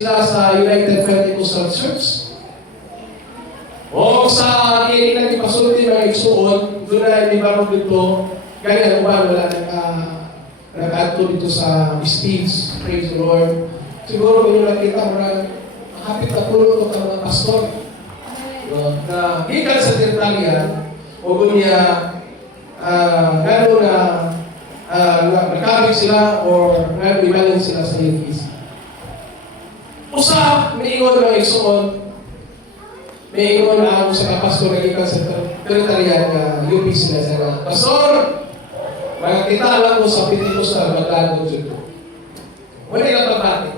sila sa United Pentecostal Church. O sa kinilang ipasulti mga igsuon, doon na ibibaro dito, ganyan ba wala nag-ato dito sa speech. Praise the Lord. Siguro kung yung nakita mo na hapit na pulo ito mga pastor. Na gikan sa Italia, o gunya gano'n na nakabig sila o nag-ibalin sila sa Yevis. Usa, may ingon mga igsuon, may ingon na ako sa kapastor na gikan sa Trinitarian na UP sila sa pastor, magkita lang ko sa Pentecostal maglago dito. Wala ilang pagpati.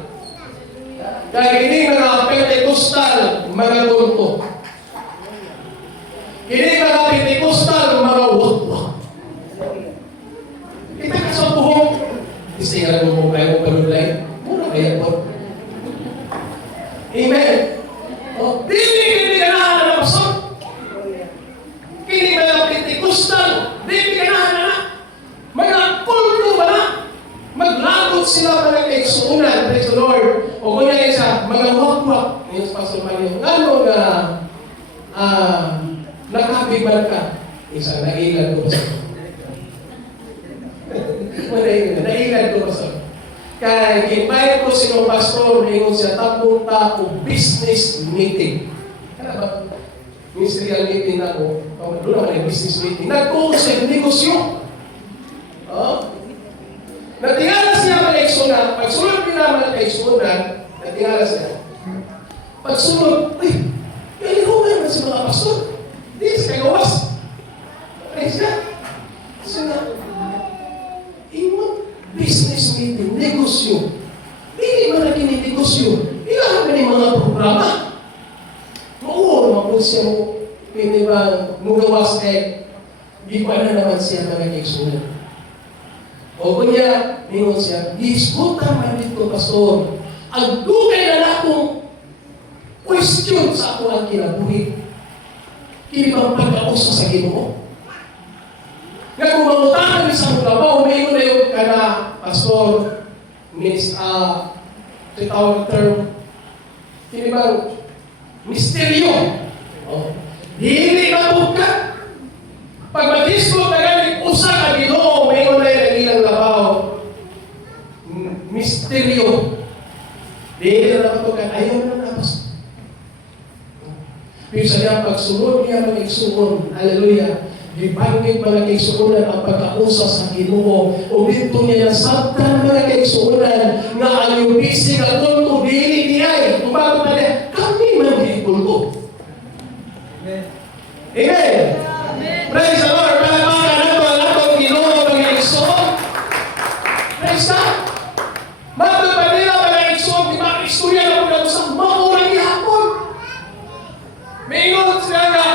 Kaya hindi mga Pentecostal mga tulto. Hindi mga Pentecostal mga wak-wak. Kita ka sa buhok. Isingalan mo kung kayo palulay. Muna kaya po. Amen. O, hindi ka na pastor. Hindi mga Pentecostal. Hindi ka na mga kulto ba na? Maglagot sila mga kaigsuunan. Praise the Lord. O kung yan isa, mga wak-wak. Yung Pastor Mario, ano na nakabiban ka? Isa, nailan ko sa nailan ko sa kaya kibayad ko sino pastor, ingon siya, tapunta ko business meeting. Kaya ba? Ministerial meeting na ko. Doon naman yung business meeting. Nag-uusap, negosyo. Natingala siya mga eksunan. Pagsunod pinaman ng eksunan, natingala siya. Pagsunod, yan yung naman si mga pastor. Hindi sa kagawas. Praise God. Sina, business meeting, negosyo. Hindi man na kininegosyo. Ilan ka ng mga programa. Oo, naman po siya mo, pwede ba, mugawas di pa na naman siya mga eksunan. O kunya, mingon siya, disputan man dito, pastor. Ang dugay na akong question sa ako ang kinabuhi. Kini bang pagkausa sa Ginoo? Nga kung mamutahan ni sa trabaho, mingon na yung kana, pastor, means, tawag term, kini bang misteryo. Dili na buka. Pag mag-disco na galing, usa ka Ginoo, mingon na yung ilang labaw. Misteryo. Dili na buka. Ayaw na napas. Pero sa niya, pagsunod niya mga igsuon, hallelujah, dibanggit mga kaigsuunan ang pagkausa sa Ginoo. O dito niya nasabtan mga kaigsuunan na ang yung bisig at tulto dili niya. Tumago na niya, kami man hipulto. Amen. Amen. Praise the Lord. Palamakan na ito ang atong Ginoo mga kaigsuon. Praise God. Matod pa nila mga kaigsuon, di ba istorya na kung sa maurang ihapon. Mingon sila na,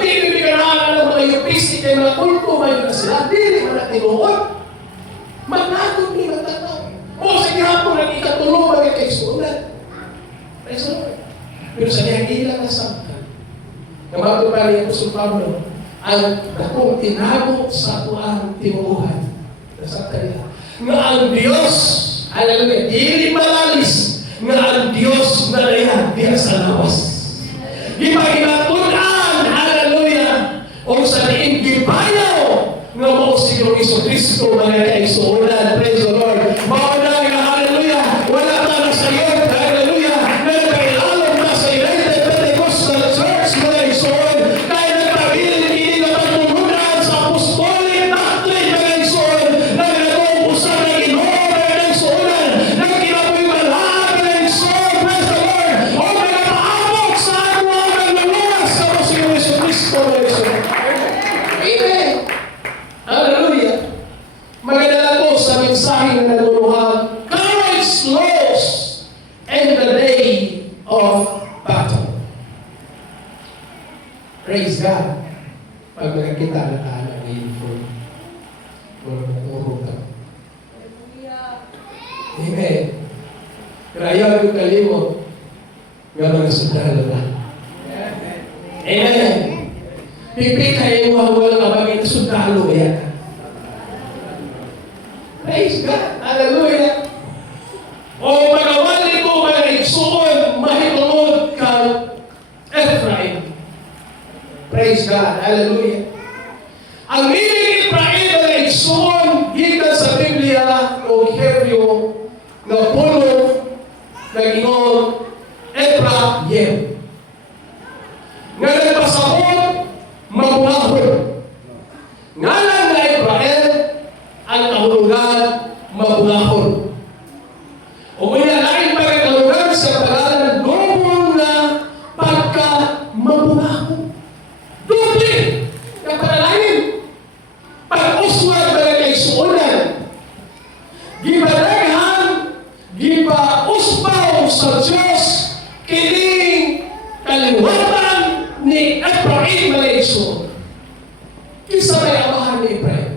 dili ka na ng mga UPC kay mga kulto mayon na sila, dili man na tinuod. Manatod ni matataw. O sa gihapon ang ikatulong mga kaigsuunan. Praise the Lord. Pero sa ilang na sampan, namatod pa niya Apostol Pablo, ang dakong tinago sa tuang tinuuhan. Nasa kanila. Nga ang Diyos, alam niya, dili malalis, nga ang Diyos na layan diya sa lawas. Di ba inatunan, hallelujah, o sa liing gibayaw nga mo si Iso Cristo mga kaigsuunan. Praise the Lord. Mauna nga, hallelujah, wala ka na sa iyo, hallelujah, nagkailalong na sa United Pentecostal Church mga kaigsuon, kaya nagpabilin ini na pagtulunan sa apostolic doctrine mga kaigsuon, na nag-uusan ng Ginoo mga kaigsuunan, nagkinapoy malahap mga kaigsuon. Praise the Lord. O mga paabot sa ano nagluwas sa si Iso Cristo mga kaigsuon. Amen. Hallelujah. Magdala ko sa mensahe na naluluhan, courage lost in the day of battle. Praise God. Pag nakikita na tayo ng uniform, urong ka. Amen. Pero ayaw yung kalimot, nga mga sundalo na. Amen. Pipi kayo mo wala ka bagay na sundalo yan. Praise God. Hallelujah. O magawali ko mga Praise God. Hallelujah. Ang meaning Israel na igsoon gikan sa Biblia o Hebreo na puno na gingon Ephraim. Nga nagpasabot mabungahon. Ngalan na Ephraim ang kahulugan mabungahon. O kaya lain pagkakalugan sa pangalan doon na pagka mabungahon. Doble na panalangin. Pag-uswag na kaisuunan. Gibalaghan, giba-uspaw sa Diyos, kining kaliwatan ni Ephraim na igsoon. Kisa may amahan ni Ephraim.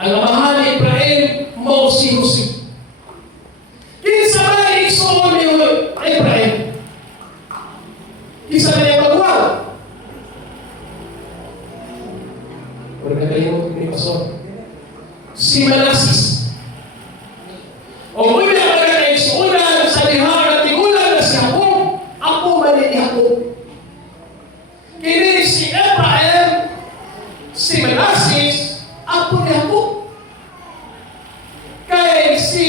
Ang amahan ni Ephraim, mo si Jose. Kinsa may igsoon ni Ephraim? Kinsa may magwal? Wala na kalimot ni Pastor. Si Manasis. O muna mga igsuunan sa lihang at tigulan na si Jacob, ako man ni Jacob. Kini si Ephraim, si Manasis, ako ni Jacob. Kaya si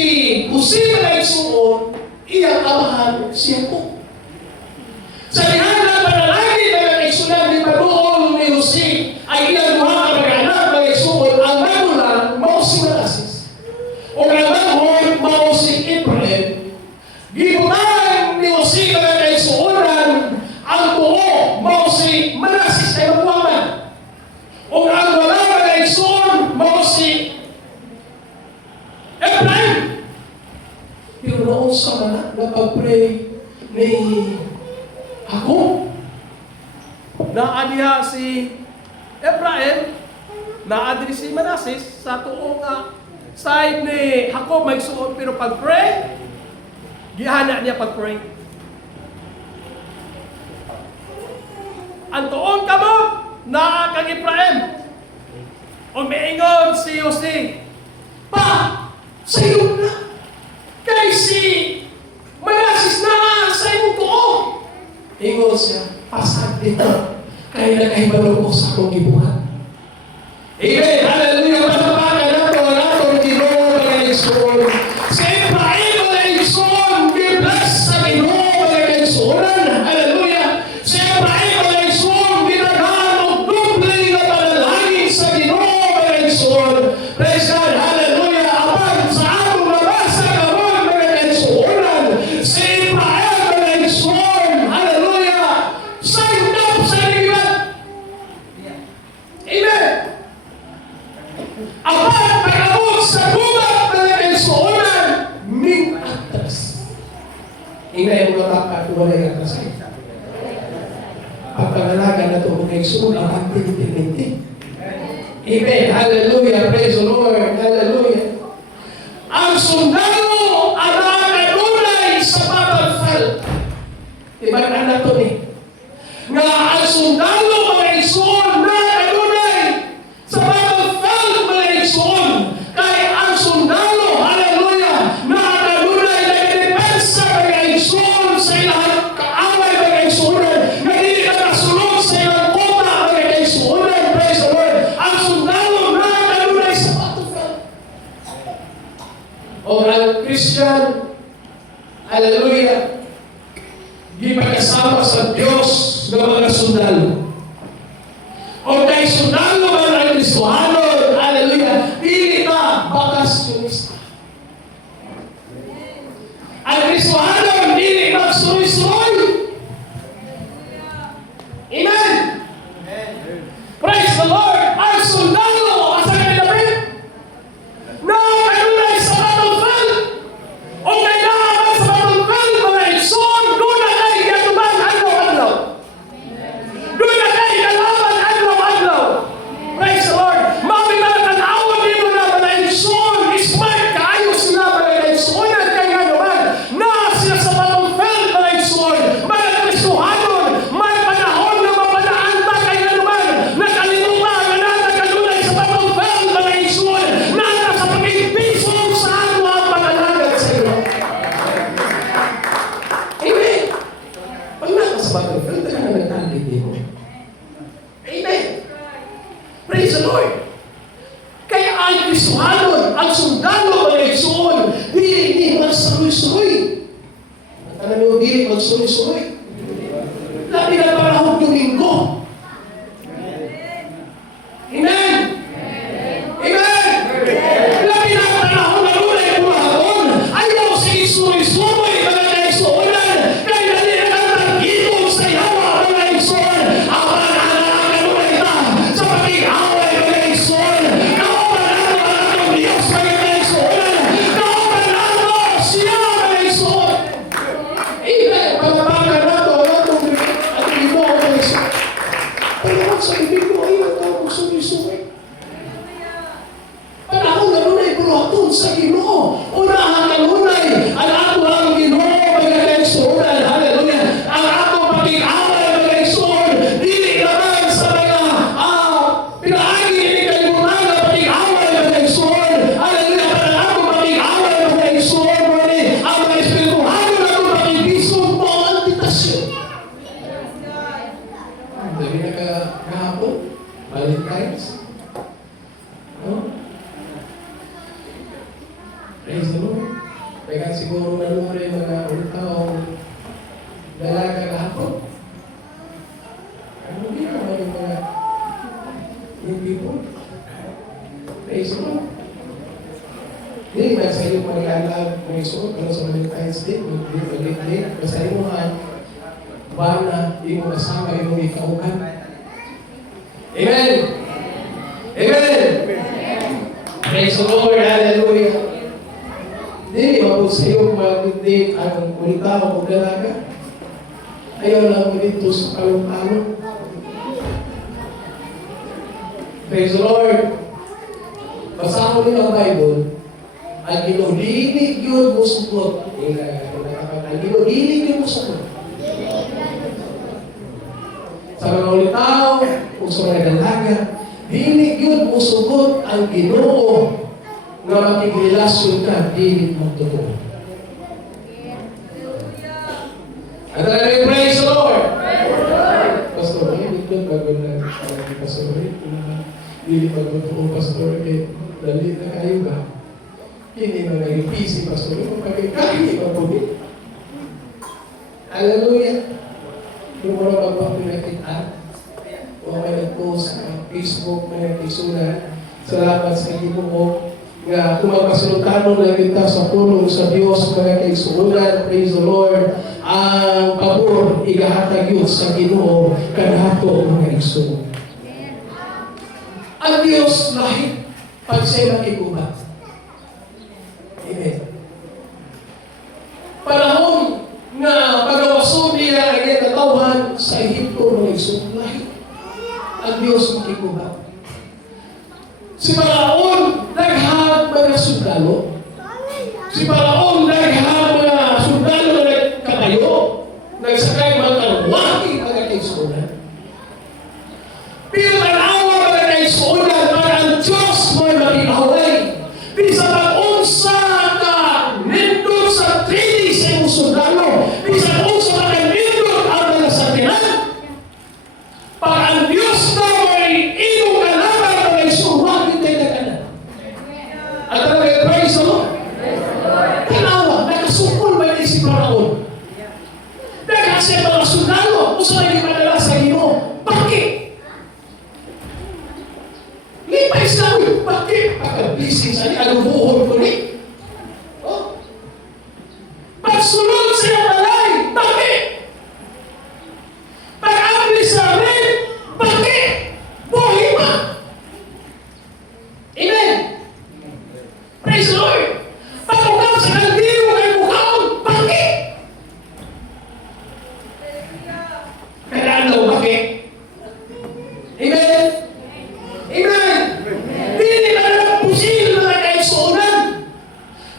Jose na igsuon, iyang amahan si Jacob. Sa lihang na panalangin na igsunan ni Panuol ni Jose, ay iyang mga kamag-anak na igsuon, ang magulang, mao si Manasis. O kamahon, mao si Ephraim. Gibutan ni Jose na igsuonan, ang buo, mao si Manasis ay magwaman. O ang wala na igsuon, mao si Ephraim. Pero noon sa mga napag-pray ni ako, naadiha si Ephraim, naadri si Manasis sa tuong side ni Jacob may suot, pero pag-pray, gihana niya pag-pray. Ang tuong kamot, naa kang Ephraim. Umiingon si Jose, Pa, sa'yo na. Kay si Manasis na sa iyong tuong. Ingon siya, pasag dito. Kaya nakahibalo ko sa akong gibuhat. Amen. Hallelujah. Patapakan nato ang atong Ginoo mga igsoon. Sa Ephraim mga igsoon, gibless sa Ginoo mga igsoonan. Hallelujah. Sa Ephraim mga igsoon, ginagahan og doble na panalangin sa Ginoo mga igsoon. Praise God. Hallelujah. Apan sa atong mabasa karon mga igsoonan, sa Ephraim mga igsoon. Hallelujah. Signed up sa ligat. Amen. Apat pag-abot sa gubat na nagsuunan, min atras. Ingay mga baka, walay atras ay. Pagpangalaga na ito mga igsuun, ang anti-intimate. Amen. Hallelujah. Praise the Lord. Hallelujah. Ang sundalo, ang nakadunay sa battlefield. Diba na nato ni? Nga ang sundalo, mga igsuun, nakadunay sa battlefield, mga igsuun. Kaya ang sundalo, hallelujah, nakadunay na depensa, mga igsuun, sa ilang kaaway, mga igsuunan, na hindi nakasulog sa ilang kota, mga igsuunan. Praise the Lord. Ang sundalo, nakadunay sa battlefield. O ang Christian, hallelujah, di pagkasama sa Diyos ng mga sundalo. O kay sundalo mga Kristohano, hallelujah, dili ka bakasyonista. Ang Kristohano, dili magsuroy-suroy. Amen. Praise the Lord. Ang sundalo, asa ka nilapit? Nakadunay sa battlefield. O kay naaman sa battlefield, mga igsoon, doon na kay gatuman adlaw-adlaw. Doon na kay kalaban adlaw-adlaw. isuhanon, ang sundalo mga igsoon, dili ni magsuroy-suroy. Ano nyo dili magsuroy-suroy? Labi na panahon yung linggo. Amen! Amen! Labi na panahon na ulay kumahon, ayaw sa isuroy-suroy mga kaigsuonan, kaya dali na nagtagitong sa yawa mga igsoon, ang mga nangangalakan ulay na sa pag-iaway mga igsoon, kaupan nato ang atong Diyos mga kaigsuonan, kaupan nato siya mga igsoon. Amen! Pagbabagan nato ang atong Ginoo mga igsoon. Pagbabagan sa ibig mo ay magtawag sugi-sugi. Panahon na lunay buhaton sa Ginoo. Unahan na lunay ang ato ang Ginoo mga kaigsuonan. Hallelujah! Ang ato pag-iaway mga kaigsuon, dili naman sa mga pinaagi ni kalimutan na pag-iaway mga kaigsuon. Hallelujah! Para ang ato pag-iaway mga kaigsuon, ang mga espirituhano na ato pag-ibisog mo ang antitasyon. Dami na kahapon, Valentine's. No? Praise the Lord. Kaya siguro nanuri mga ultaong dalaga kahapon. Ano din naman yung mga yung people? Praise the Lord. Hindi man sa iyo mag-alag mga isuot, ano sa Valentine's Day, mag-day, basta yung mga bana, yung kasama, yung ikaukan. Amen! Amen! Praise the Lord! Hallelujah! Hindi, mabot sa iyo mag-date ang ulitaw o dalaga. Ayaw lang mo dito sa kalong-kalong. Praise the Lord! Basa ko rin ang Bible, ang ginulinig yun mo sugot. Ang ginulinig yun mo sugot. Sa mga ulitaw o sa mga dalaga, dinig yun musugot ang Ginoo na makikrelasyon ka, dinig magtuto. Ano na rin, praise the Lord! Pastor, hindi ko bago na pastor, hindi magtuto, pastor, dali na kayo ba? Hindi na naging busy, pastor, hindi magpapagin. Hallelujah! Yung mga magpapinakitaan, o may nag-post sa Facebook, may nag-isulat, salamat sa Ginoo nga kung magpasulutano na kita sa pulong sa Diyos, mga kaigsuunan, praise the Lord, ang pabor, igahatag yun sa Ginoo, kanato mga igsuunan. Ang Diyos lahit pag siya'y makikubat. Amen. Panahon na pagawason niya ang katawan sa Ehipto ng Isulay, ang Diyos makikubat. Si Paraon naghahag mga sundalo. Si Paraon naghahag mga sundalo na nagkabayo, nagsakay mga kalwaki mga kaigsuunan. Pero tanawa mga kaigsuunan, para ang Diyos mo'y makikaway. Bisa pag-unsa ka nindot sa trili sa iyong sundalo, bisa pag-unsa ka nindot ang mga sakyanan. Para ang Diyos na may iyong kalaban na may suwag hindi na kanan. At ang may praise the Lord. Tanawa, nakasukol ba yung si Paraon? Kasi mga sundalo, gusto na yung madala sa Ginoo. Bakit? Lipay sa amin. Bakit? Pagka-blessing sa niya, alubuhon ko ni. Oh. Pagsunod siya malay. Bakit? Pag-abli sa amin. Bakit? Buhay pa. Amen. Praise the Lord. Pag-ugaw sa kaldero ay bukaon. Bakit? Kailangan daw bakit? Amen? Amen? Hindi na lang pusil na kaigsuunan.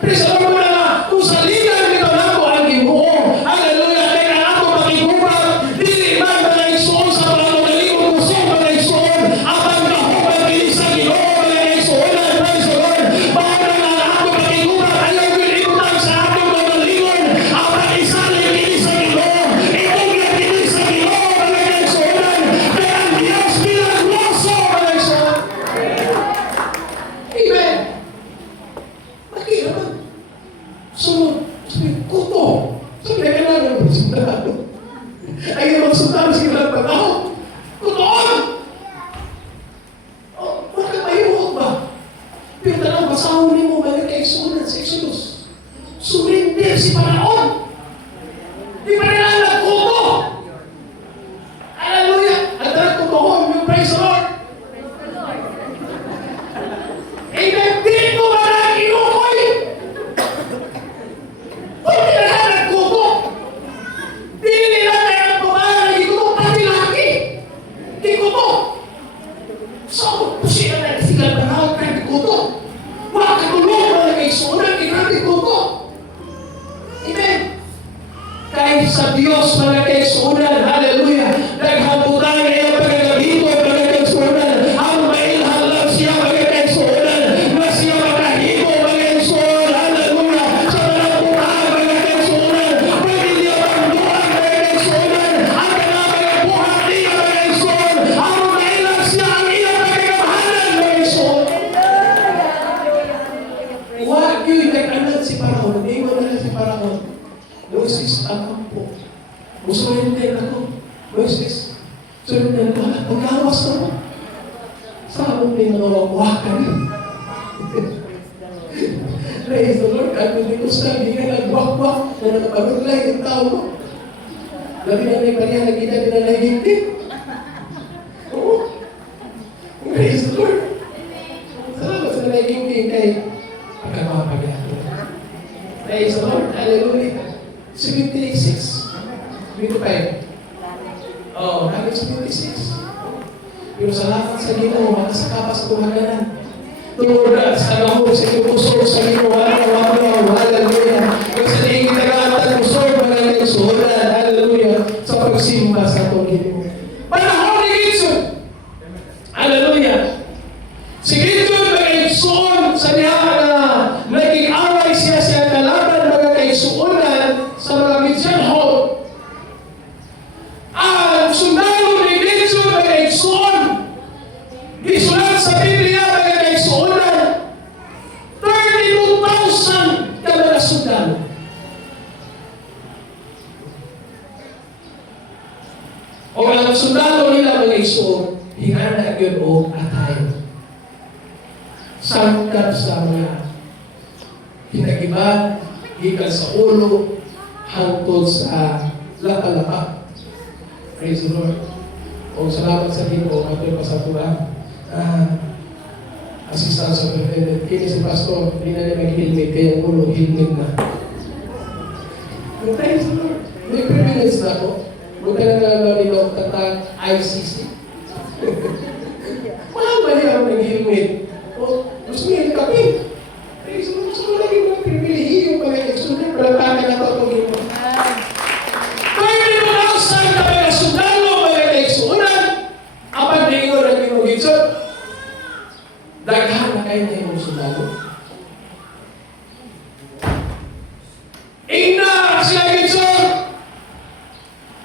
Pero sa mga mga kung sa ligan nito na ako ang Ginoo. Hallelujah! Kaya ako makigubat. Dili man na kaigsuon sa mga magaling gusto mga kaigsuon. Abang kahubang kinig sa Ginoo mga kaigsuunan. Praise the Lord. Baka na ako kaisunan sa Exodus. Surrender si Paraon. Di pa nila nagkuto. Hallelujah! At nagkutohon yung praise the Lord. Amen. Dito ba na kinukoy? Kung di na nagkuto, di nila kaya pumalang ikuto, pati laki. Ikuto. So, siya na sila panahon kaya ikuto. Makatulong ba na kaisunan, ikuto. Amen. Kahit sa Diyos mga kaisunan, hallelujah, naghabutan ngayon pagkakabito ang mga kaisunan, ang mailhan lang siya mga kaisunan, na siya makahibo mga kaisunan, hallelujah, sa mga buhay mga kaisunan, pwede niya pagbuhan mga kaisunan, ang mga buhay niya mga kaisunan, ang mailhan siya ang iyong pagkakamahalan mga kaisunan. Huwag yun, nag-anak si Paraon, hindi mo na si Paraon. Moses, ang po. Musulitin ako. Moses, sulitin ko. Pagkawas na mo. Saan mo pinanawawak ka rin? Praise the Lord. At hindi ko sabi ka nagwak-wak na nagpaguglay yung tao mo. Labi na may panihan na kita pinanagintin. Oo. Praise the Lord. Salamat sa nanagintin kay pagkamapagyato. Praise the Lord. Hallelujah. 76. 25. Oh, nakit 76. Pero salamat sa Ginoo, makasakapa sa kumaganan. Tungod na sa nahog sa ikusor sa Ginoo, hallelujah. Kung sa tingin tagaatan, kusor, mga nagsuhulan, hallelujah, sa pagsimba sa itong Ginoo. Panahon ni Gidson. Hallelujah. Si Gidson nag-igsoon sa niya na naging away siya sa kalaban, mga kaisuunan, sa mga Midianhon. Ang sundalo ni Gidson ay kaisuon. Gisulat sa Biblia ay kaisuonan. 32,000 ka mga sundalo. O ang sundalo nila mga isuon, hingana yun o atay. Sangkap sa mga hinagiban, gikan sa ulo, hangtod sa lapa-lapa. Praise the Lord. O salamat sa Ginoo, patuloy pa sa tuwa. Assistant Superintendent, kini si Pastor, hindi na niya mag-helmet, kaya yung ulo, helmet na. Praise the Lord. May privilege na ako. Buta na naman nila tatang ICC. Wala ba niya ang nag-helmet? O, gusto niya yung kapit. Praise the Lord. So, lagi mo privilehiyo mga ekstudyant, palatakan na ito itong ito. Pwede mo na saan ka mga sundalo, mga ekstudyant, ang pagdingon ng Ginoo Gidson. Daghan na kayo na yung sundalo. Ina sila Gidson,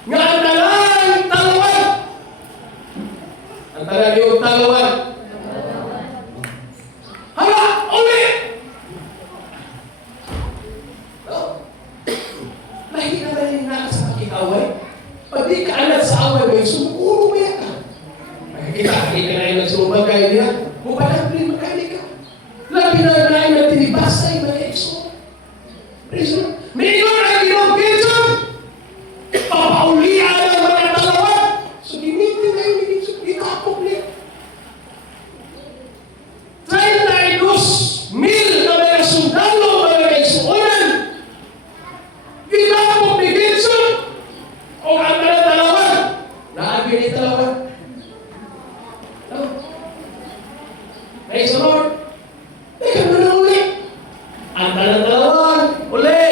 nga ang talang talawan. Ang talang yung talawan. Hala, ulit! Lahi na rin na sa pakikaway. Pag di ka anak sa away, may sumuro ba yan ka? Kita na yung nagsumang kayo niya. Kung parang rin magkali ka. Labi na na yung natinibasay, mga ekso. Praise Lord. May iyon ang Ginoo Gidson. Papaulian ang mga talawan. So, ginitin na yung Gidson. Itapok niya. 32,000 na mga sundalo, mga kaisuunan. Itapok ni Gidson. O ang mga talawan. Naagin ni talawan. Praise the Lord. Teka mo na uli. Ang mga talawan. Uli.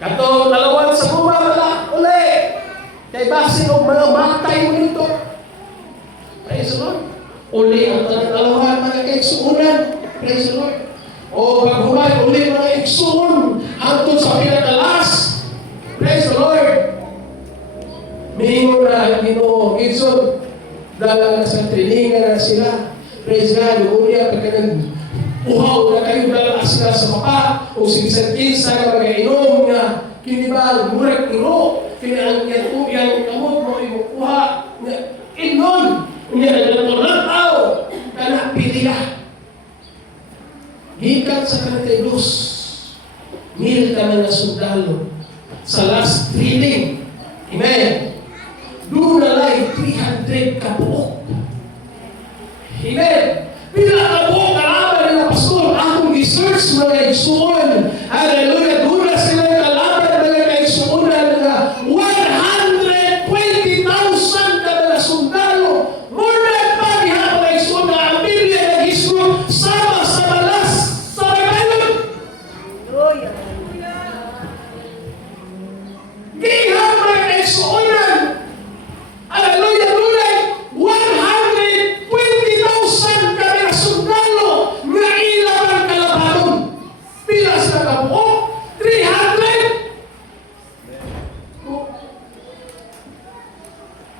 Kato talawan sa bumabala. Uli. Kay basin o mga matay mo nito. Praise the Lord. Uli ang talawan mga kaigsuunan. Praise the Lord. O paghuman, uli mga igsuun. Hangtod sa pinakalas. Praise the Lord. Mingo na ang Ginoo Gidson. Dahil sa triningan na sila. Praise God. Unya pagka uhaw na kayo dala sila sa mapa o sinsan-kinsa na mag-inom nga kinibal, murag iro kinaangyan ko yung kamot mo imukuha nga inon unya na natunataw kana piliya Gikan sa 32,000 ka mga sundalo sa last reading. Amen. Doon na lang 300 ka buok. Amen. Pila ka buok kalaban ng pastor. Akong research mga igsuon. Hallelujah. Doon na sila kalaban mga igsuon na 120,000 ka mga sundalo. Muna pa diha mga igsuon na ang Biblia nag-isuro sama sa balas sa Babilon. Diha mga igsuon. Hallelujah. Doon ay 120,000 ka mga sundalo nga ilang ang kalabanon. Pila sa kabuo? 300.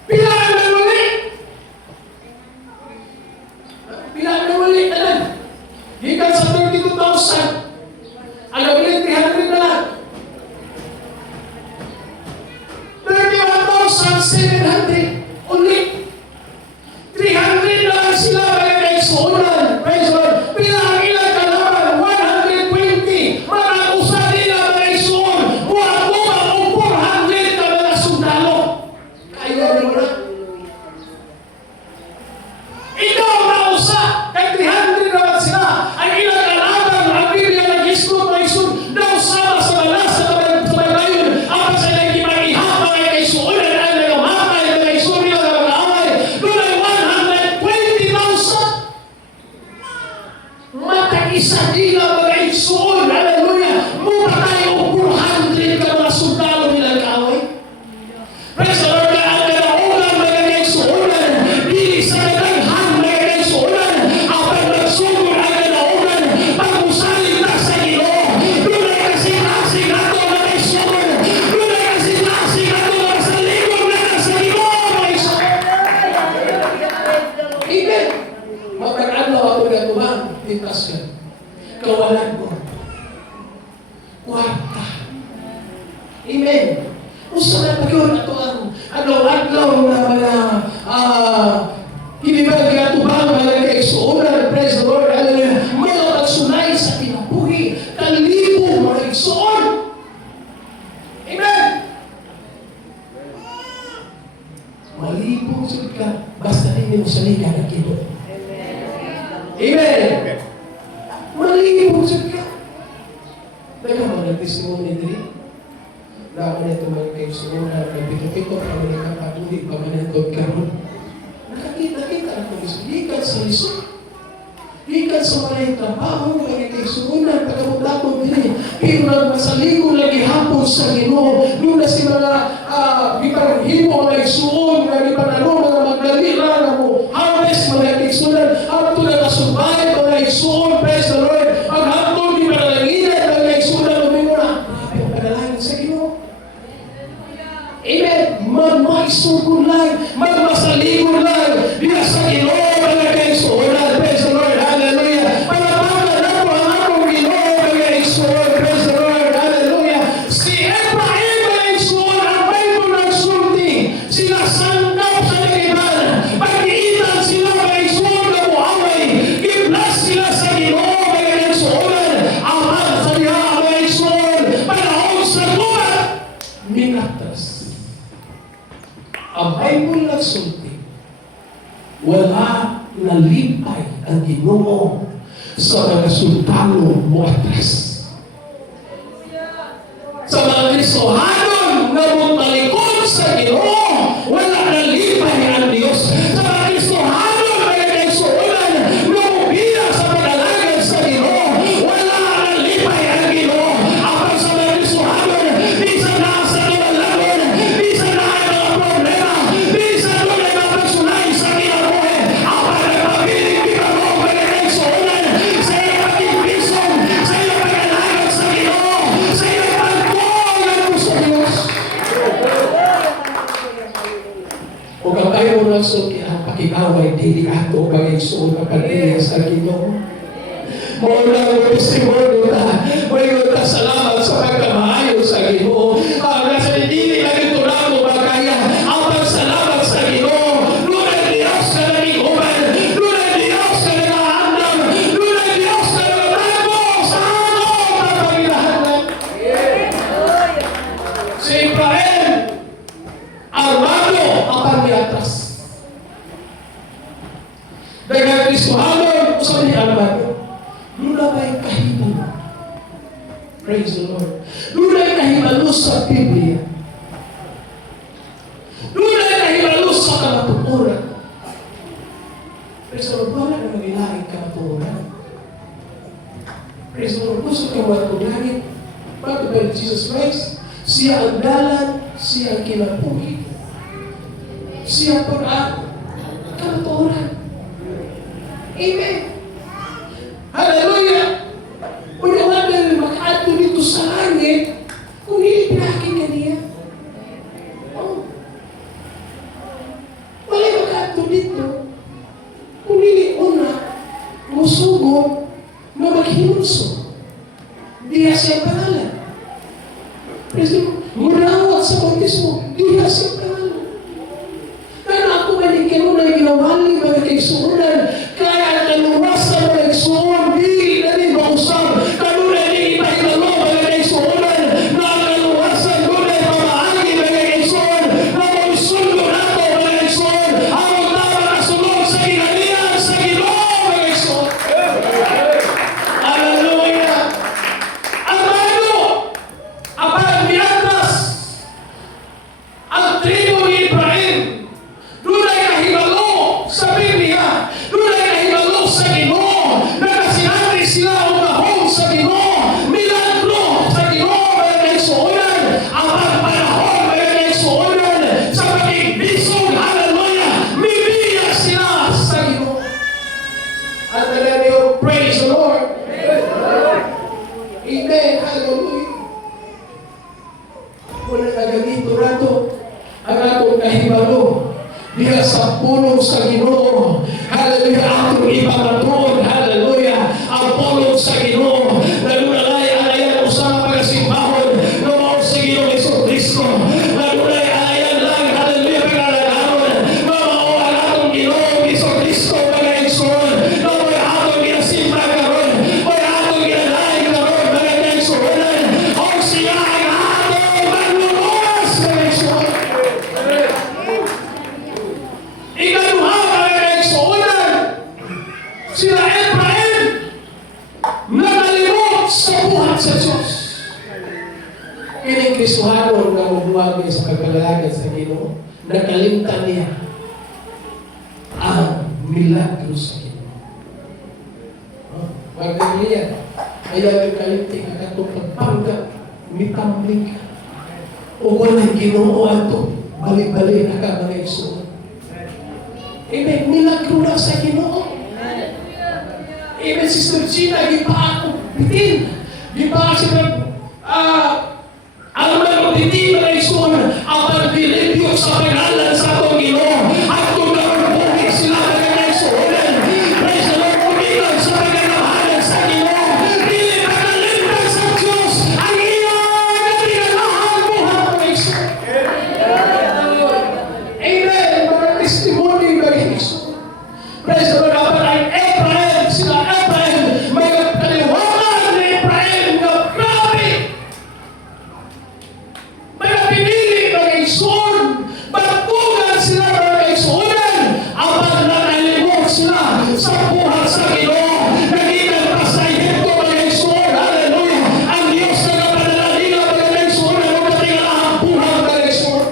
Pila ang nawali? Pila ang nawali na lang? Gikan sa 32,000. Ang nawali 300 na lang. 31,700 ulit. 300 na lang sila mga kaigsuunan. Praise God. Pila ang ilang kalaban? 120. Managusa nila mga kaigsuun. Buwan-buwan o 400 na mga sundalo. Kaya mo na. Ikaw ang nausa. Kay 300 naman sila. Ang ilang kalaban, ang Biblia nag-isuro mga kaigsuun. Nausama sa balas sa Babilon. Ang sa ilang kimag-ihap mga kaigsuunan. Ang nagamatay mga kaigsuun nila sa mga away. Doon ay 120,000. Matag-isa nila mga igsuon. Hallelujah. Muna tayo 400 ka mga sundalo nila kaaway. Praise the Lord. Ang kanaunan mga igsuonan. Dili sa kadaghan mga igsuonan. Ang nagsugod ang kanaunan. Pag-usalit na sa Ginoo. Doon ay kasing-kasing ato mga igsuon. Doon ay kasing-kasing ato mga saligod na sa Ginoo mga igsuon. Amen. Magpag-adlaw ako na tumang. Tintas ka. Kawalan mo. Kwarta. Amen. Usa na pag yun ito ang adlaw-adlaw na mga hinibag na tumang mga kaigsuonan. Praise the Lord. Hallelujah. Mga pagsunay sa kinabuhi. Kalibo mga igsuon. Amen. Malibong sud ka. Basta hindi mo salika na kito. Amen. Malibong sud ka. Nagkaman ang testimony diri. Laman ito mga kaigsuonan. Nagpito-pito pa mga kapatuli pa manatod karon. Nakakita ako gusto. Ikat sa lisod. Ikat sa mga trabaho mga kaigsuonan. Pagkamutapon diri. Pero nagmasaligo lagi hapon sa Ginoo. Doon na si mga gipanghimo mga igsuon. Mga gipanano mga magdalira na mo. Harvest mga kaigsuonan. Ato na nasubay mga igsuon. Praise the Lord. Maghapon di manalanginan mga igsuonan. Umingo na. Grabe ang panalangin sa Ginoo. Amen. Magmaisugod lang. Magmasaligon lang. Diya sa Ginoo mga kaigsuonan. Praise the Lord. Hallelujah. Palapanan na po ang akong Ginoo mga igsuon. Praise the Lord. Hallelujah. Si Ephraim mga igsuon ang Bible nagsulti. Sila sangkap sa nagiban. Pag-iitan sila mga igsuon na buhaway. I-bless sila sa Ginoo mga igsuonan. Aman sa diha mga igsuon. Panahon sa gubat. Minatas. Ang Bible nagsulti. Wala nalipay ang Ginoo sa mga sundalo mo atras. Sa mga Kristohanon na mutalikod sa Ginoo, wala nalipay ang Diyos. Sa mga Kristohanon na kaigsuonan na mubila sa pag-alagad sa Ginoo, wala nalipay ang Ginoo. Apang sa mga Kristohanon, bisan na sa kinalangon, bisan na ang mga problema, bisan na ang mga pagsunay sa kinabuhi, apang nagpabiling bigamo mga kaigsuonan sa iyong pag-ibison, sa iyong pag-alagad sa Ginoo, sa iyong pagtuon sa Diyos. O kabayo mo lang so ang pakikaway, dili ato pag-igsuon na pag-iya sa Ginoo. Mula ang testimony na, may ta salamat sa pagkamaayo sa Ginoo. Nasa dili lang ito na mo magkaya, ang pagsalamat sa Ginoo. Lunay Diyos ka naging uman, lunay Diyos ka nag-aandam, lunay Diyos ka nag-aandam. Praise the Lord. Dunay kahibalo sa Biblia. Dunay kahibalo sa kamatuoran. Praise the Lord. Wala na magilaing kamatuoran. Praise the Lord. Gusto kang matulangin. Bakit ba Jesus Christ? Siya ang dalan, siya ang kinabuhi. Siya po ang kamatuoran. Amen. Hallelujah. Kung naman na makaadto dito sa langit, kung hindi pinakinggan ka niya. Oh. Wala makaadto dito. Kung hindi una, musugod na maghimulso. Diya siya pangalan. Preso, munawat sa bautismo, diya siya pangalan. Kaya ako maligyan na ginawali mga kaigsuunan, kaya ang kaluwasan mga kaigsuunan, di na rin mausap, kanunay ni ipahilalo mga kaigsuunan, na ang kaluwasan dunay pamaagi mga kaigsuunan, na magsundo nato mga kaigsuunan, ang tama na sunod sa kinalian sa Ginoo mga kaigsuunan. Hallelujah! Ang bago, ang miatras, ang tribo ni Ibrahim, dunay kahibalo sa Biblia, dunay kahibalo sa Ginoo, nakasinati sila ang mahong sa Ginoo, milagro sa Ginoo mga kaigsuonan, ang pagpanahon mga kaigsuonan, sa pag-ibisog, hallelujah, mibiya sila sa Ginoo. At nalalayo, praise the Lord. Amen, hallelujah. Muna nagamito nato ang atong kahibalo diha sa pulong sa Ginoo. Hallelujah, atong ipamatuod. Hallelujah, ang pulong sa Ginoo. Nalunalay alayan usang pagasimbahon na mao sa Ginoo Jesucristo. Nalunalay alayan lang, hallelujah, paglalagaron na mao ang atong Ginoo Jesucristo mga igsoon. Na mo'y atong ginasimba karon, mo'y atong ginalay karon mga igsoonan. O siya ang atong magluwas mga igsoon. Ikaduha mga kaigsuonan, sila Ephraim nakalimot sa buhat sa Diyos. Ining Kristohano na mabuwag sa pagkalalagan sa Ginoo, nakalimtan niya ang milagro sa Ginoo. Wag niya, ayaw yung kalimting ang katong pagpanggap, mitambling ka. O walang Ginoo ato, balik-balik na ka mga igsuon. Amen. Milagro na sa Ginoo. Amen. Sister Gina, di pa ako bitin. Di pa ako alam na kung bitin na isuon ang pagbilibyo sa pangalan sa atong Ginoo. At kung nakarbuhin sila na isuonan, praise the Lord, umilan sa pagkakamahalan sa Ginoo. Dili pagkalimtan sa Diyos ang iyong pinanahan buhat ng isuon. Amen. Mga testimony mga isuon. Praise the Lord. Dapat ay Ephraim, sila Ephraim, may kaliwangan ni Ephraim na grabe. May pinili mga isuon, batugan sila mga isuonan, apat na nalimot sila sa buhat sa Ginoo. Nagitan pa sa Egypto mga isuon, hallelujah. Ang Diyos na kapadala nila mga isuonan, ang katinga ang buhat mga isuon.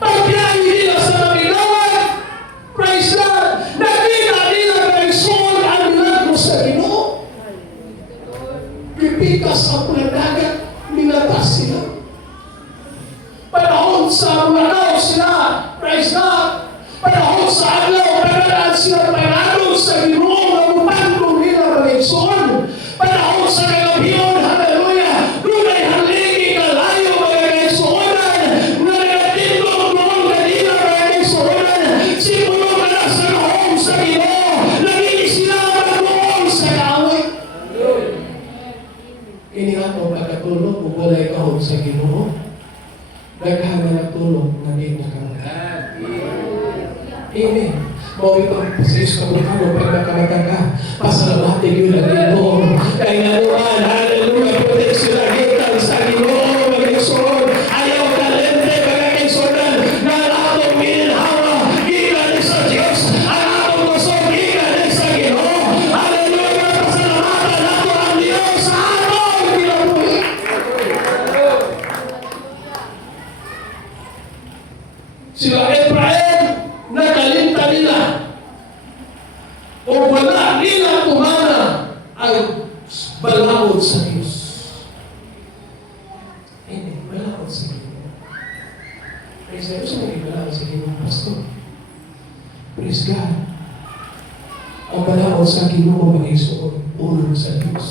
Pagbiyahe nila sa Mabilawan, praise God, nakita nila mga isuon ang milagro sa Ginoo. Pipitas ang dagat, minatas sila. Panahon sa manaw sila, praise God. Panahon sa adlaw, pagdadaan sila panganon sa Ginoo na mupandong nila mga isuon. Panahon sa kagabiyon, hallelujah, dunay haligi kalayo mga isuonan, na nagatindog noon kanila mga isuonan, simulo ka na sa kahong sa Ginoo, naging sila magnoon sa kaaway. Ini ako pagkatulog, kung wala'y kahong sa Ginoo, naghahanap na tulog, naging nakamagay. Amen. Mau itong pasayos ka muna mo pag nakamagay ka, pasalamatan yun ang Ginoo. Kaya naman, hallelujah, protection na gitan sa Ginoo, mga igsoon. Ayaw kalente, mga igsoonan, na atong minhawa, gikan sa Diyos, ang atong kusog, gikan sa Ginoo. Hallelujah, pasalamatan nato ang Diyos sa ato. nila tumana ang balakod sa Diyos. Hindi, balakod sa Diyos. Praise God. Gusto mo balakod sa Diyos, Pastor? Praise God. Ang balakod sa Ginoo ay isuot ulo sa Diyos.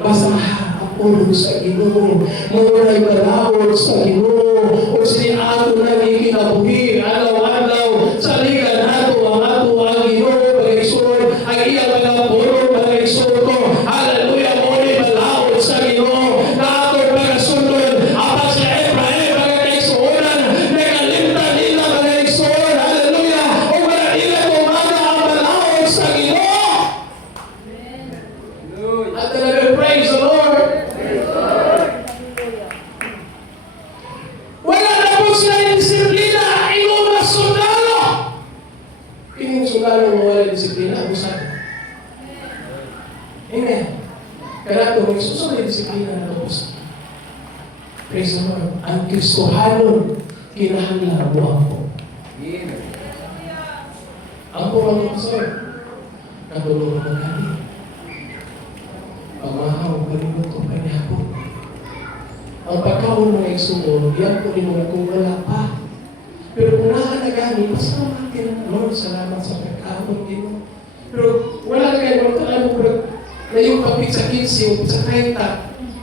Basta ang ulo sa Ginoo, mawalay balakod sa Ginoo, o sinato na ikinabuhi, araw-araw, sa ligan nato ang Ginoo, mga isuot, ang iyang mga puno, mga isuot ko, hallelujah, mawalay balakod sa Ginoo, na ato pagkasunod, apat sa Ephraim, mga kaisuonan, nagalimtan nila mga isuot, hallelujah, o wala nila tumana ang balakod sa Ginoo. At talaga, praise the Lord. Wala na po sila yung disiplina, iyong mga sundalo. Yung sundalo mo wala disiplina, abusan. Amen. Kaya ito, may susunod yung disiplina na abusan. Praise the Lord. Ang Kristohanon, kinahanglan mo ako. Ang pumalo, sir, natulungan mo kami. Pamahaw, kalimot ko pa niya ako. Ang pagkaon mo ay sumunod, yan po rin mo kung wala pa. Pero kung nakalagani, pasalamat din ang Lord, salamat sa pagkaon din mo. Pero wala na kayo, alam mo, na yung kapit sa 15, sa 30,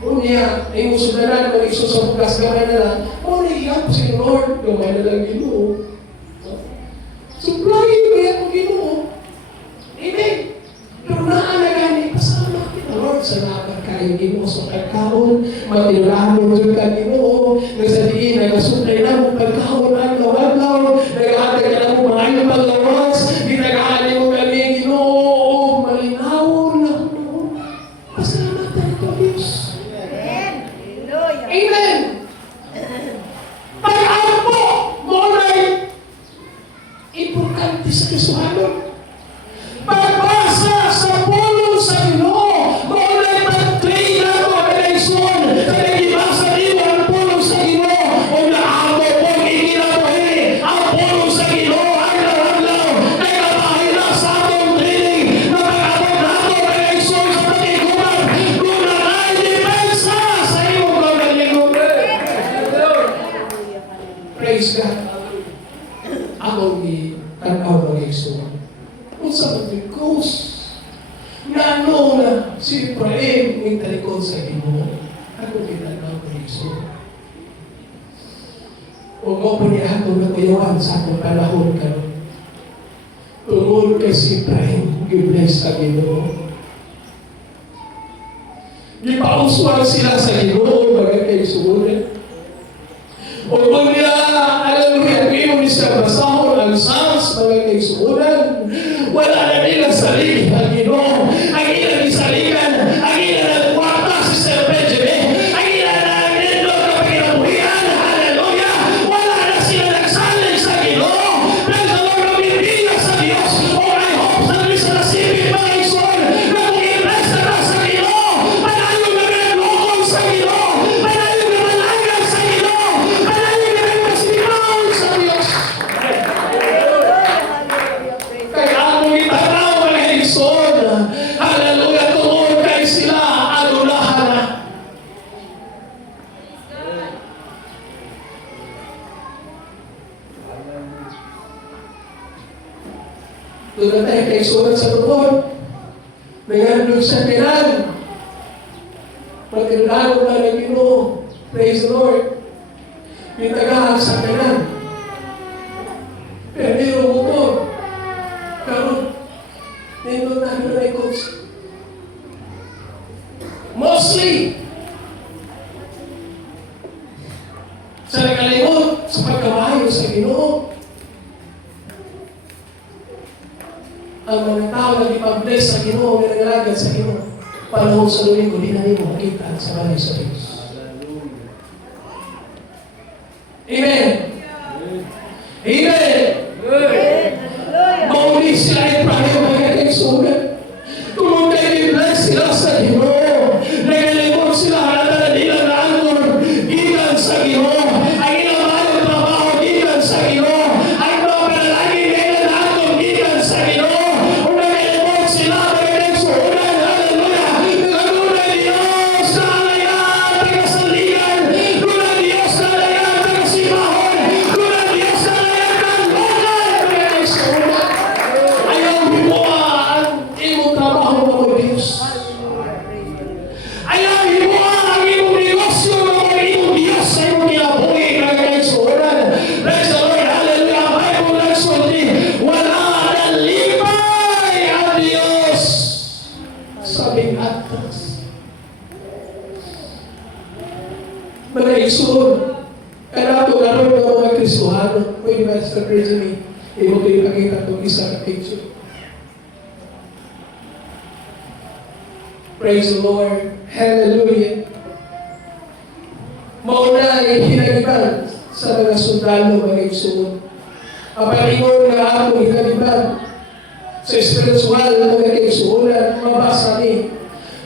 unya, ay mo sudanan, mag-iso sa bukas, gamay na lang, o naiyak po si Lord, gamay na lang Ginoo. Supply mo yan kung Ginoo. Amen. Pero nakalagani, pasalamat din ang Lord, salamat kayo Ginoo sa pagkaon, matinulahan mo dyan ka Ginoo, nagsaliin, nagasutlay na mo pagkaon, adlaw-adlaw, nag-aatag ka na mo mga iyong paglawas, ginagahan mo kami Ginoo, malinaw na mo. Pasalamatan ko Diyos. Amen. Pag-ampo, mo'y importante sa Kristohanon. Pagbasa sa pulo sa Ginoo, mo'y pag-train na mo ang eleksyon, nagibasa niyo ang pulo sa Ginoo, o naamo po, ikinabuhi ang pulo sa Ginoo, araw-araw, nagkabahay na sa atong training, na pag-abot nato ang eleksyon sa pagkikuman, kung nanay depensa sa iyong gagalingon. Praise God. Ako ni tanaw ng eleksyon. Kung sa mag-Diyos, na ano na si Ephraim yung talikod sa Ginoo, ako ginagawa ko Yesu. O mo po niya ako na kuyawan sa akong panahon ka. Tungod kay si Ephraim, gibless sa Ginoo. Gipauswag sila sa Ginoo, bagay kay sumunod. O kung niya, alam mo yung iyong siya basahon ang Psalms, bagay kay sumunod, wala na nila sarili ang Ginoo. Ang ilang isalikan, ang ilang nagkwarta si Sir Benjamin, ang ilang nagnindo na pagkinabuhian, hallelujah! Wala na sila nagsalig sa Ginoo. Praise the Lord, nabibigas sa Diyos. O I hope sa Diyos na nasipin mga ison, na kung i-bless na sa Ginoo, panayo na naglukong sa Ginoo, panayo na malagan sa Ginoo, panayo na nagpasigaw sa Diyos. Kaya ako itanaw mga ison, hallelujah, tungod kay sila, adulahan na. Doon na tayo kay sulat sa tungod. Nagandog sa pinan. Pagkandalo na ng Ginoo. Praise the Lord. Pinagahan sa pinan. Pero mo po. Karon, nindot na ano na ikot. Mostly, sa nakalimot, sa pagkamayo sa Ginoo, ang mga tao na ipag-bless sa Ginoo, may nangalagad sa Ginoo, panahon sa Domingo, di na nimo makita sa balay sa Diyos. Amen. Amen. Mauli sila Ephraim mga kaigsunan. Tumungkay i-bless sila sa Ginoo. Nagalimot sila halata na nila na angkor gikan sa Ginoo. Ang ilang mahal trabaho gikan sa Ginoo. Ang mga panalangin na ilang na angkor gikan sa Ginoo. Kung nagalimot kaigsoon. Kaya ito naroon ng mga Kristohano. Pwede ba sa resume? Imo ko ipakita itong isa na picture. Praise the Lord. Hallelujah. Mauna ay hinaliban sa mga sundalo mga igsoon. Kapalingon nga ako hinaliban sa espiritual na mga kaigsuunan, mabasa ni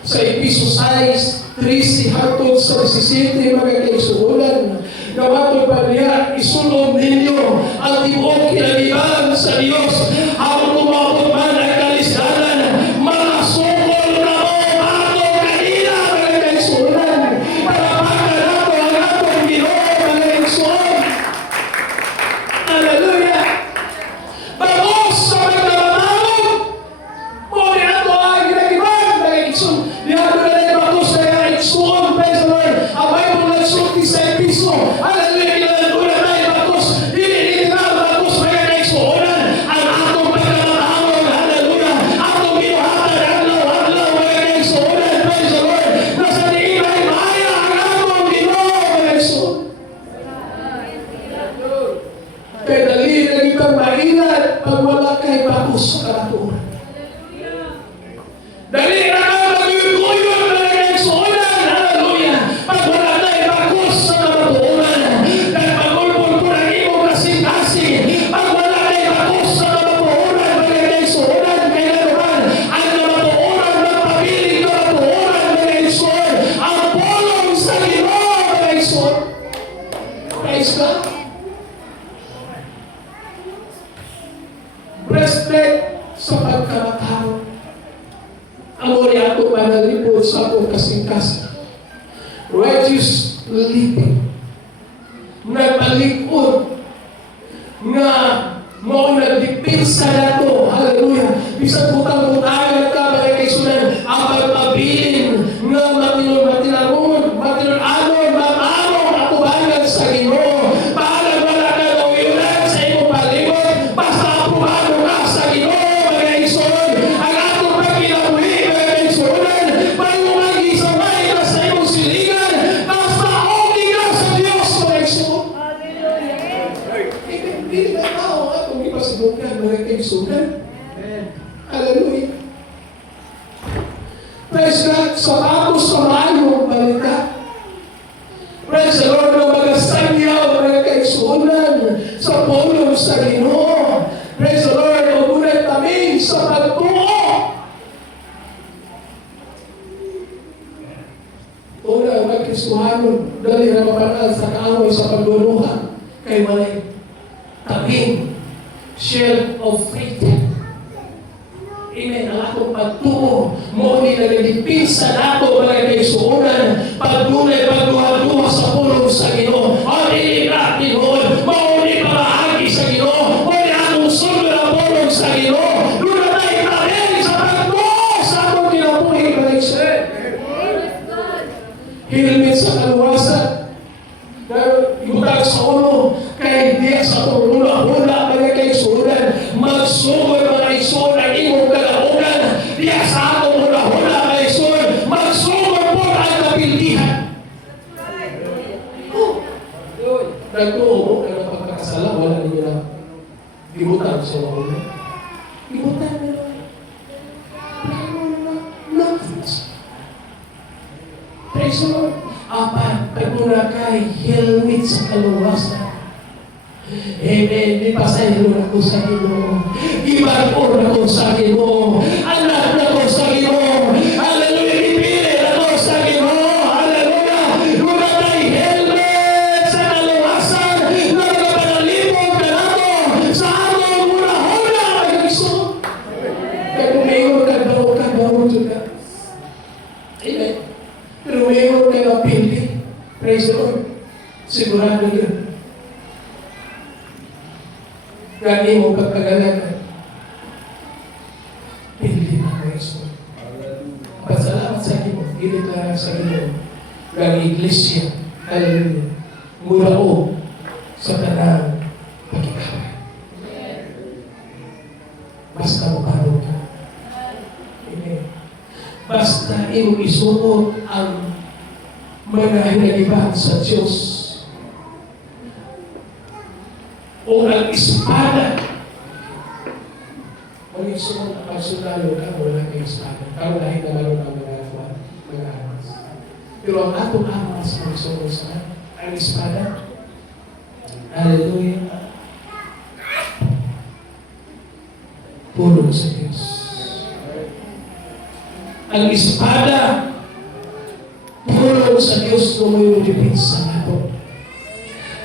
sa Episos 6, 13 hangtod sa 17 mga kaigsuunan. Nawatod pa niya, isulong ninyo ang tibuok kinaliban sa Diyos. Habang tumawag man ang kalisdanan, mga sukol na mo, ato kanina mga kaigsuunan. Palapakan nato ang atong Ginoo mga kaigsuon. Hallelujah! Bagos sa pagkamatawag, muli ato ang ginaliban mga kaigsuon. Diyan na rin bagos na mga kaigsuon. Praise the Lord. Ang Bible nagsulti sa Episo. Hallelujah! Kinalaguna tayo bagos. Dili na bagos mga kaigsuonan. Ang atong pagkamatawag. Hallelujah! Atong ginuhatan adlaw-adlaw mga kaigsuonan. Praise the Lord. Nasa diin ay maya ang atong Ginoo mga kaigsuon. Kaya dali na itong maingat pag wala kay bakos sa kalaturan. Dali na ka mag-uyuyon na nagsuunan. Hallelujah! Pag wala kay bakos sa kalaturan. Dahil pagulpon ko ng imong kasing-kasing. Pag wala kay bakos sa kalaturan, mga nagsuunan, kaya naman, ang kalaturan ng pabiling kalaturan, mga nagsuunan, ang pulong sa Ginoo, mga nagsuunan. Praise God. Breastplate sa pagkamatawag. Ang uri ato manalipod sa atong kasing-kasing. Righteous living. Nagpalikod. Nga mo nagdipinsa na to. Hallelujah. Bisang butang-butangan ka mga kaisunan. Ang pagpabilin nga matinarunod, matinaron, mamarong atubangan sa Ginoo. Para wala ka na uyunan sa imong palibot. Basta apumano ka sa Ginoo mga kaisunan. Ang atong pagkinabuhi mga kaisunan. Bago mag-isamay ka sa imong silingan. Basta okay ka sa Diyos mga kaisunan. Hindi ba tao atong ipasibukan mga kaisunan? Hallelujah. Praise God. Sa ato sa maayong balita. Praise the Lord ng mga sangyaw mga kaisunan sa pulong sa Ginoo. Praise the Lord. Umunay kami sa pagtuo. Una ang magkristuhanon dali na mapanal sa kaaway sa pagduruhan kay malay tabing shield of faith. Amen. Ang atong pagtuo mo ni nalilipinsa nato mga kaisuunan pagdunay pagduha-duha sa pulong sa Ginoo. O dili ka tinuod, mauni pamaagi sa Ginoo. O di atong sunod ang pulong sa Ginoo. Doon na tayo tayo sa pagtuo sa atong kinabuhi mga kaisuunan. Hilmit sa kaluwasan. Ibutang sa ulo kay diya sa atong hula-hula mga kaisuunan. Magsugod mga kaisuunan imong kalaunan. Diya sa atong hula-hula mga kaisuunan. Magsugod po ang kapildihan. Nagtuo mo ka ng pagkakasala, wala nila ibutang sa ulo. Ibutang nila. Praise the Lord. Apat, pagmura kay helmet sa kaluwasan. Amen. Di pasaylo na ko sa Ginoo. Ibarko na ko sa Ginoo. Anak na ko sa Ginoo. Hallelujah. Ipili na ko sa Ginoo. Hallelujah. Lumatay helmet sa kaluwasan. Nagkapanalipog ka na ko sa atong hula-hula. Ay, Kristo. Kaya kumayon ka daw juga. Amen. Pero mayroon kayo apili. Praise the Lord. Sigurado yun. Gani mo pagkagalagan. Pili na Kristo. Pasalamat sa Ginoo. Ginit sa Ginoo. Gani iglesia. Hallelujah. Mula ko sa tanang pagkikawin. Basta mo karong ka. Amen. Basta iyong isuot ang mga hinagiban sa Diyos. O ang espada. Ang isunod na pagsunalo ka, wala kang espada. Karoon dahil naman ang mga armas. Pero ang atong armas ang isunod sa ang espada. Hallelujah. Pulong sa Diyos. Ang espada, pulong sa Diyos kung may udipinsa na po.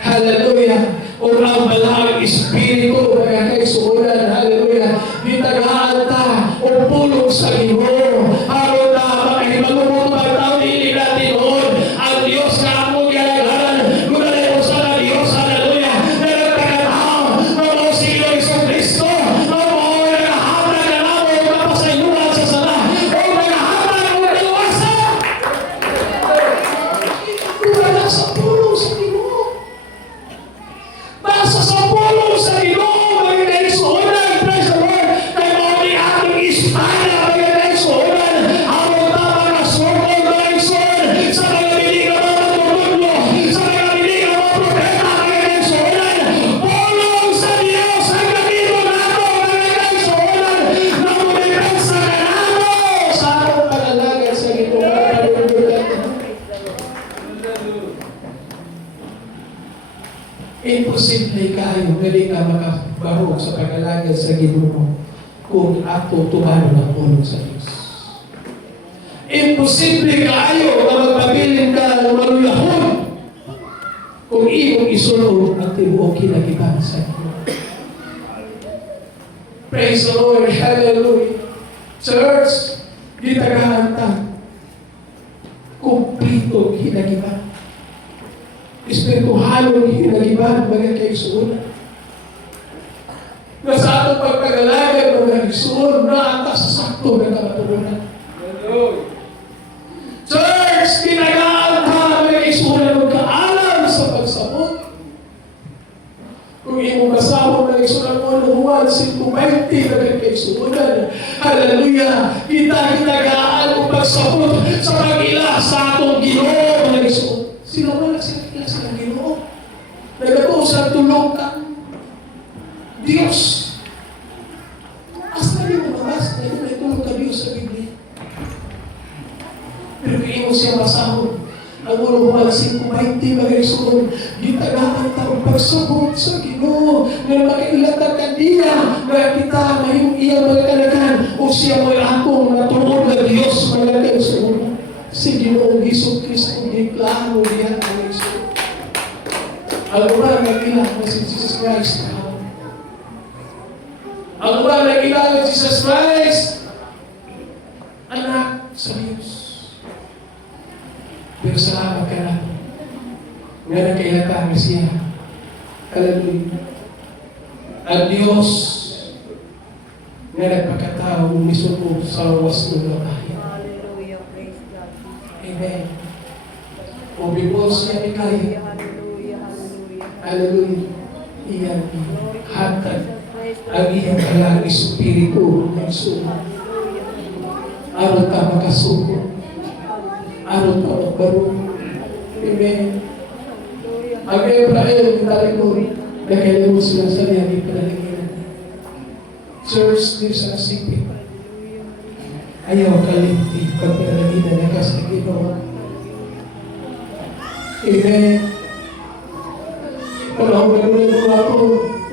Hallelujah. O ang malang Espiritu, mga kaisunan, hallelujah. Ditagaan ta, o pulong sa Ginoo. Araw na makahimagumot pagtaon, hindi natin noon. Ang Diyos na among galagalan, gumanay mo sa Diyos, hallelujah. Nagtaganaw, mga silo Iso Kristo, mga nagahapag na namin, kapasayunan sa sala, o nagahapag ang iwasan. Wala sa pulong sa Ginoo. Basta sa pulong sa Ginoo, mga kaisunan, praise the Lord, kay mga ni ating espada, mga kaisunan, among tama na surkol, mga kaisunan, sa mga binig na mga tumulo, sa mga binig na mga propeta, mga kaisunan, pulong sa Diyos, ang gamiton nato, mga kaisunan, na bumipensa ka nato, sa atong pag-alaga sa Ginoo, mga kaisunan. Imposible kayo, hindi ka makabaro sa pag-alaga sa Ginoo kung ato tumano ng pulong sa Diyos. Imposible kayo na magpabilin ka ng maluyahon kung iyong isunod ang tibuok kinagitan sa Ginoo. Praise the Lord, hallelujah. Church, gitagahan ta. Kumplito kinagitan. Espirituhalong hinagiban, mga kaisunan. Na sa atong pagpag-alaga, mga kaisunan, na atas sa sakto na kamaturunan. Church, kinagaan ka, mga kaisunan, magkaalam sa pagsabot. Kung iyong kasama, mga kaisunan mo, Juan 5:20, mga kaisunan. Hallelujah! Kita kinagaan ang pagsabot sa pag-ila sa atong Ginoo, mga kaisunan. Sila wala sila ng Ginoo. Nagatuo sa tulong ka. Diyos. Asa rin mo nabas na tulong ka Diyos sa Biblia. Pero kaya mo siya masahod. Ang Juan 5:20, mga isunod, gitagaan taong pagsabot sa Ginoo na makailatag ka niya na kita ngayong iya mga kanakan o siya mo'y akong natuod na Diyos, mga isunod. Si Ginoong Hesus Kristo, giklaro niya ang isunod. Ang una nagkilala si Jesus Christ. Ang una nagkilala si Jesus Christ, anak sa Diyos. Pero salamat ka na nga nakilata ang siya. Hallelujah. Ang Diyos nga nagpagkatao umisog sa wasto ng bahay. Hallelujah. Praise God. Amen. O bibos niya ni kaya. Hallelujah. Iyan hatag ang iyang kalang espiritu ng suha. Araw ka makasuko. Araw ka magbaro. Amen. Ang Ebrahim, talikod, nakalimot sila sa niya di panalinginan. Church, di sa sipin. Ayaw kalimti pag panalinginan na kasi ginawa. Amen. Panahon na mula mo ako,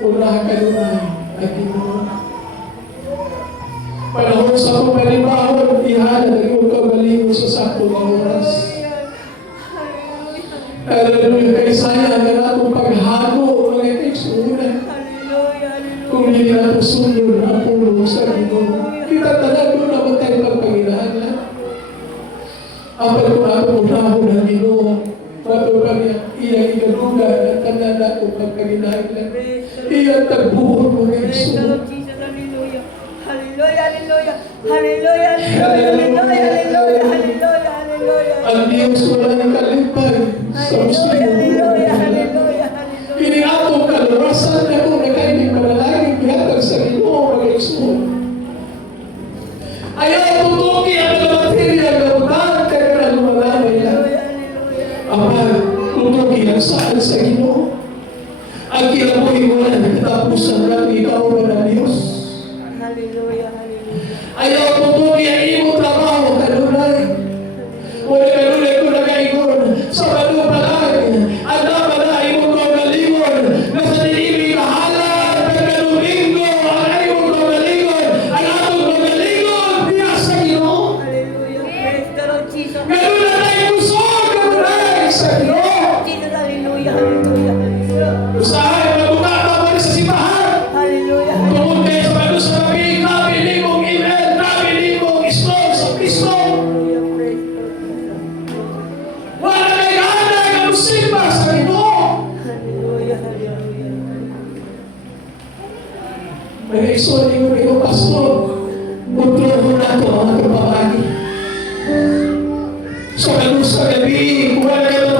unahan ka naman, at Ginoo. Panahon sa pagpalibahon, ihanan ang iyong kagaling sa sakto ng oras. Hallelujah, kay sayang na natong paghago, mga kaisunan. Kung hindi nato sunod ang pulong sa Ginoo. Kita talag doon naman tayo pagpanginahan. Apal kung atong unahon ng Ginoo, bato kami iyang igaduga at tanda na kung pagpanginahan lang. Iyang tagbuhon mga kaisunan. Hallelujah, hallelujah, hallelujah, hallelujah, hallelujah, hallelujah. Ang Diyos wala ng kalipay sa Muslim. Hallelujah, hallelujah, hallelujah. Kini atong kalurasan na kung nakaibig manalangin bihatag sa Ginoo mga Isuon. Ayaw tutuki ang mga material na utang kaya na lumalamay lang. Ama, tutugi ang saan sa Ginoo. Ang kinabuhi mo na nagtapusan ng ikaw na Diyos. Hallelujah, hallelujah. Ayaw tutugi ang iyong trabaho, kanunay. Wala kanunay ko nagaigon sa panupalag. Ang naman na iyong kagalingon na sa dinibig kahalan pagkadomingo ang iyong kagalingon. Ang atong kagalingon diya sa Ginoo. Hallelujah. Praise the Lord Jesus. Ganun na tayo gusto, kanunay sa Ginoo. Jesus, hallelujah, hallelujah, hallelujah. Usahay, mabuka ka pa rin sa simbahan. Hallelujah, Tungkol kayo sa mga sa labing, nabili mong email, nabili mong islong sa Kristo. hallelujah. Praise the Lord Jesus. Wala kay gana ka musimba sa Ginoo. Hallelujah, hallelujah. May naisuli ko rin pastor. Butlo mo na ito ang kapabagi. Sa kanus sa gabi, kung wala ka ng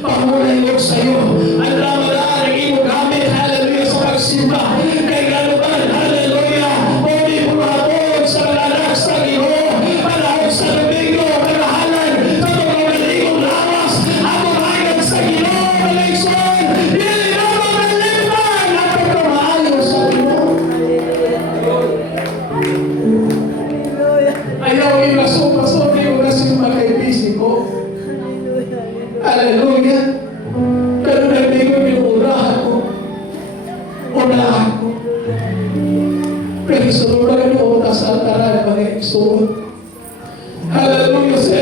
pahon na ilog sa iyo. Ang ramadan, ang iyong gamit, hallelujah, sa pagsimba. Kay ganutan, hallelujah, hindi mo hapon sa malalas sa Ginoo. Panahon sa domingo, kagahalan, sa pagkakaligong lawas, ako maayag sa Ginoo, malaison, hindi na magalipan ang pagkamaayo sa Ginoo. Hallelujah. Ayaw yung pastor, hindi ko kasi magkaibisi ko. Hallelujah, hallelujah. Hallelujah. Pero hindi ko pinurahan ko. Unahan ko. Pero sa lugar niyo, sa altaran, mga eksuot. Hallelujah. Sa